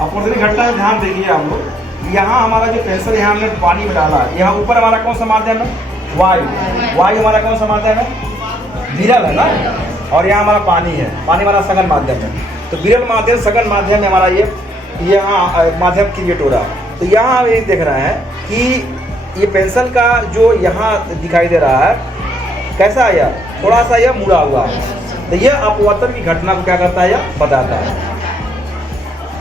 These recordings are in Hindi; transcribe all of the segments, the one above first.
अपॉर्चुनिटी घटना में ध्यान देखिए आप लोग, यहाँ हमारा जो पेंसिल यहाँ हमने पानी में डाला, यहाँ ऊपर हमारा कौन सा माध्यम है, वायु। वायु हमारा कौन सा माध्यम है, विरल है ना, और यहाँ हमारा पानी है, पानी हमारा सघन माध्यम है। तो विरल माध्यम सघन माध्यम में हमारा ये यहाँ माध्यम क्रिएट हो रहा है। तो यहाँ हम ये देख रहे हैं कि ये पेंसिल का जो यहाँ दिखाई दे रहा है कैसा है, यह थोड़ा सा यह मुड़ा हुआ है। तो यह अपवर्तन की घटना को क्या करता है, यह बताता है।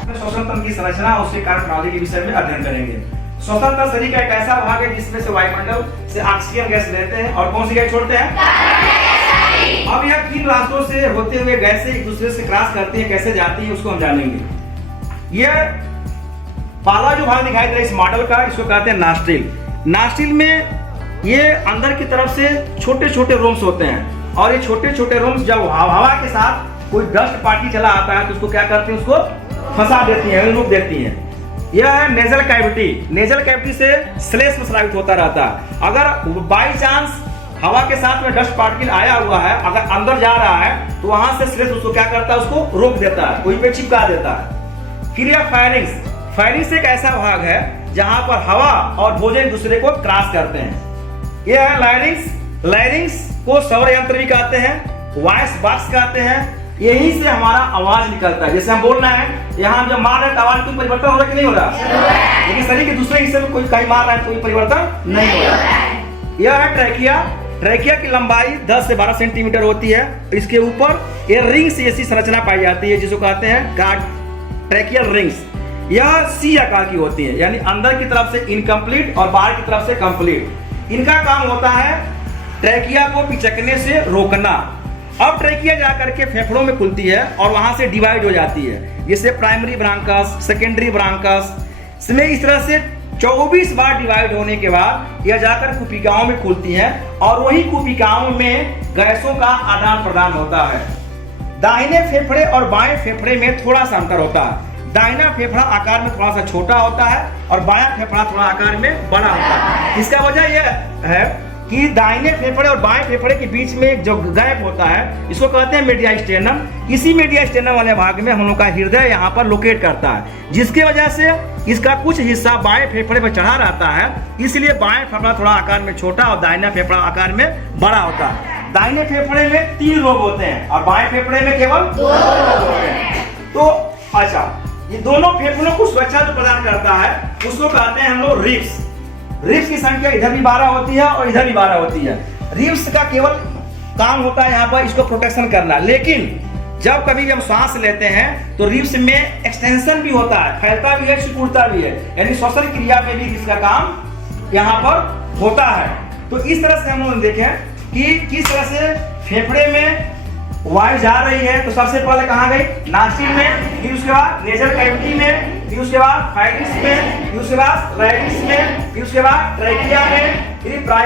श्वसन तंत्र की संरचना और उसके कार्य प्रणाली के विषय में अध्ययन करेंगे। श्वसन तंत्र शरीर का एक ऐसा भाग है जिसमें से वायुमंडल से ऑक्सीजन गैस लेते हैं और कौन सी गैस छोड़ते हैं। अब यह किन रास्तों से होते हुए गैसें एक दूसरे से क्रॉस करती हैं, कैसे जाती है, उसको हम जानेंगे। यह पहला जो भाग दिखाई दे रहा है इस मॉडल का, इसको कहते हैं नॉस्ट्रिल। नॉस्ट्रिल में ये अंदर की तरफ से छोटे छोटे रोम्स होते हैं, और ये छोटे छोटे रोम्स जब हवा के साथ कोई डस्ट पार्टी चला आता है तो उसको क्या करते हैं, उसको फंसा देती है, रोक देती है। यह है नेजल कैविटी। नेजल कैविटी से श्लेष्म स्रावित होता रहता है। अगर बाई चांस हवा के साथ में डस्ट पार्टिकल आया हुआ है, अगर अंदर जा रहा है तो वहां से श्लेष्म उसको क्या करता है, उसको रोक देता है, वहीं पे चिपका देता है। फिर यह फायरिंग्स। फायरिंग्स एक ऐसा भाग है जहां पर हवा और भोजन एक दूसरे को क्रॉस करते हैं। यह है लायरिंग्स। लायरिंग्स को सौर यंत्र भी कहते हैं, वॉइस बॉक्स कहते हैं। यहीं से हमारा आवाज निकलता है। जैसे हम बोल रहे हैं, यहाँ हम जब मार रहे हैं तो आवाज कोई परिवर्तन हो रहा है कि नहीं हो रहा, लेकिन शरीर के दूसरे हिस्से में कोई कहीं मार रहा है तो कोई परिवर्तन नहीं हो रहा। यह है ट्रैकिया। ट्रैकिया की लंबाई 10 से 12 सेंटीमीटर होती है। इसके ऊपर ये रिंग्स जैसी संरचना पाई जाती है जिसको कहते हैं ट्रैकियल रिंग्स। यह सी आकार की होती है, यानी अंदर की तरफ से इनकम्प्लीट और बाहर की तरफ से कंप्लीट। इनका काम होता है ट्रैकिया को पिचकने से रोकना। अब ट्रैकिया जाकर के फेफड़ों में खुलती है और वहां से डिवाइड हो जाती है, जैसे प्राइमरी ब्रांकस, सेकेंडरी ब्रांकस। इसमें इस तरह से 24 बार डिवाइड होने के बाद यह जाकर कुपिकाओं में खुलती है और वही कुपिकाओं में गैसों का आदान प्रदान होता है। दाहिने फेफड़े और बाएं फेफड़े में थोड़ा सा अंतर होता है। दाहिना फेफड़ा आकार में थोड़ा सा छोटा होता है और बायां फेफड़ा थोड़ा आकार में बड़ा होता है। इसका वजह यह है कि दाहिने फेफड़े और बाएं फेफड़े के बीच में जो गैप होता है, इसको कहते हैं मीडियास्टेनम। इसी मीडियास्टेनम वाले भाग में हम लोग का हृदय यहाँ पर लोकेट करता है, जिसकी वजह से इसका कुछ हिस्सा बाएं फेफड़े पर चढ़ा रहता है। इसलिए बाएं फेफड़ा थोड़ा आकार में छोटा और दाहिना फेफड़ा आकार में बड़ा होता है। दाहिने फेफड़े में 3 लोब होते हैं और बाएं फेफड़े में केवल 2 लोब होते हैं। तो अच्छा, ये दोनों फेफड़ों को सुरक्षा जो प्रदान करता है उसको कहते हैं हम लोग रिब्स। रिब्स की संख्या इधर भी 12 होती है और इधर भी 12 होती है। रिब्स का केवल काम होता है यहाँ पर इसको प्रोटेक्शन करना, लेकिन जब कभी भी हम सांस लेते हैं तो रिब्स में एक्सटेंशन भी होता है, फैलता भी है, सिकुड़ता भी है, यानी श्वसन क्रिया में भी इसका काम यहाँ पर होता है। तो इस तरह से हम लोग देखें कि किस तरह से फेफड़े में वायु जा रही है। तो सबसे पहले कहाँ गई, नॉस्ट्रिल में, फिर उसके बाद नेजल कैविटी में, फिर उसके बाद फायरिंग्स में, फिर उसके बाद लायरिंग्स में, फिर उसके बाद ट्रैकिया में, फिर प्राइमरी